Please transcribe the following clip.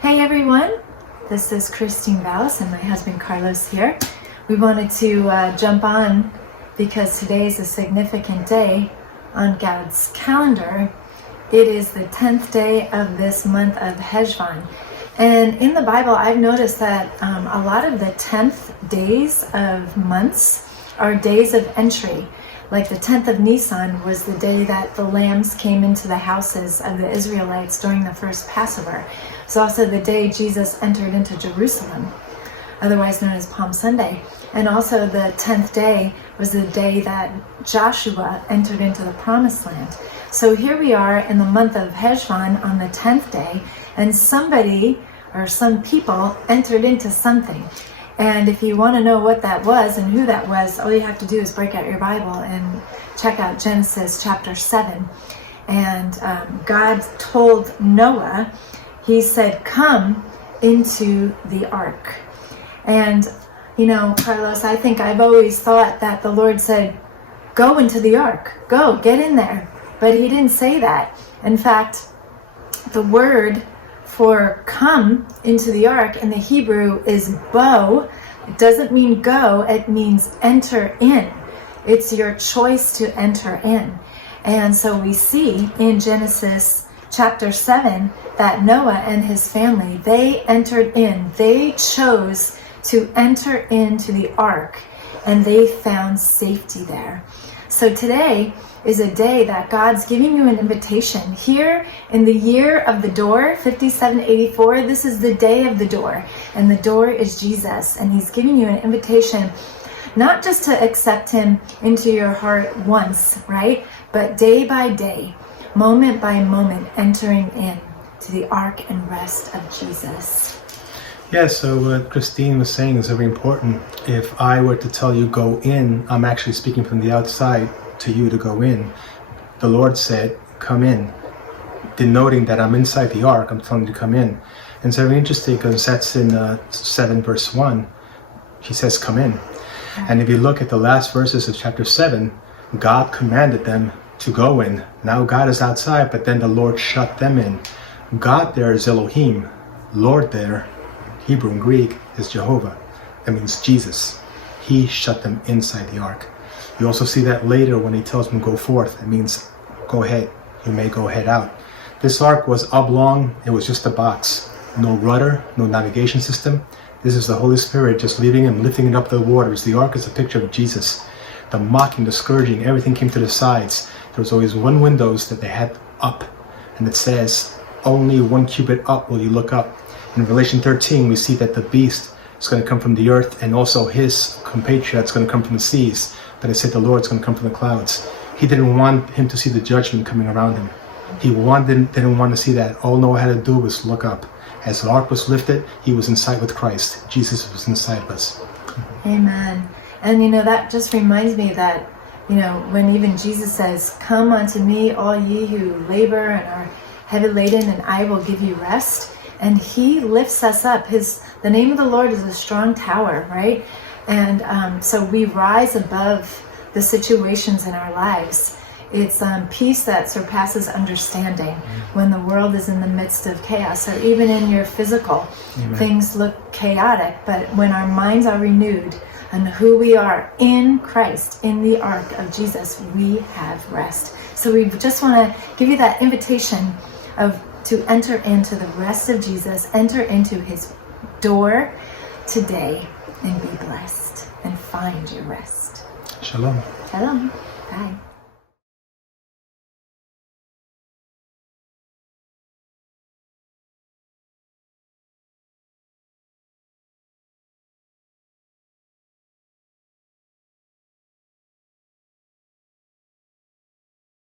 Hey everyone, this is Christine Vales and my husband Carlos here. We wanted to jump on because today is a significant day on God's calendar. It is the 10th day of this month of Cheshvan. And in the Bible, I've noticed that a lot of the 10th days of months are days of entry. Like the 10th of Nisan was the day that the lambs came into the houses of the Israelites during the first Passover. It's also the day Jesus entered into Jerusalem, otherwise known as Palm Sunday. And also the 10th day was the day that Joshua entered into the Promised Land. So here we are in the month of Cheshvan on the 10th day, and somebody or some people entered into something. And if you want to know what that was and who that was, all you have to do is break out your Bible and check out Genesis chapter 7. And God told Noah, he said, come into the ark. And, you know, Carlos, I think I've always thought that the Lord said, go into the ark, go, get in there. But he didn't say that. In fact, the word for come into the ark in the Hebrew is bo. It doesn't mean go, it means enter in. It's your choice to enter in. And so we see in Genesis chapter 7 that Noah and his family, they entered in. They chose to enter into the ark, and they found safety there. So today is a day that God's giving you an invitation. Here in the year of the door, 5784, this is the day of the door. And the door is Jesus. And he's giving you an invitation, not just to accept him into your heart once, right? But day by day, moment by moment, entering in to the ark and rest of Jesus. Yeah, so what Christine was saying is very important. If I were to tell you go in, I'm actually speaking from the outside to you to go in. The Lord said, come in. Denoting that I'm inside the ark, I'm telling you to come in. And it's very interesting because that's in 7 verse 1. He says, come in. And if you look at the last verses of chapter 7, God commanded them to go in. Now God is outside, but then the Lord shut them in. God there is Elohim. Lord there, Hebrew and Greek, is Jehovah. That means Jesus. He shut them inside the ark. You also see that later when he tells them go forth. It means go ahead. You may go head out. This ark was oblong. It was just a box. No rudder, no navigation system. This is the Holy Spirit just leading him, lifting it up the waters. The ark is a picture of Jesus. The mocking, the scourging, everything came to the sides. There was always one windows that they had up. And it says, only 1 cubit up will you look up. In Revelation 13, we see that the beast is going to come from the earth, and also his compatriots going to come from the seas. But it said the Lord's going to come from the clouds. He didn't want him to see the judgment coming around him. He didn't want to see that. All Noah had to do was look up. As the ark was lifted, he was inside with Christ. Jesus was inside of us. Amen. And you know, that just reminds me that, you know, when even Jesus says, come unto me, all ye who labor and are heavy laden, and I will give you rest. And he lifts us up. The name of the Lord is a strong tower, right? And so we rise above the situations in our lives. It's peace that surpasses understanding when the world is in the midst of chaos, or even in your physical. Amen. Things look chaotic, but when our minds are renewed on who we are in Christ, in the ark of Jesus, we have rest. So we just want to give you that invitation to enter into the rest of Jesus, enter into his door today, and be blessed and find your rest. Shalom. Shalom. Bye.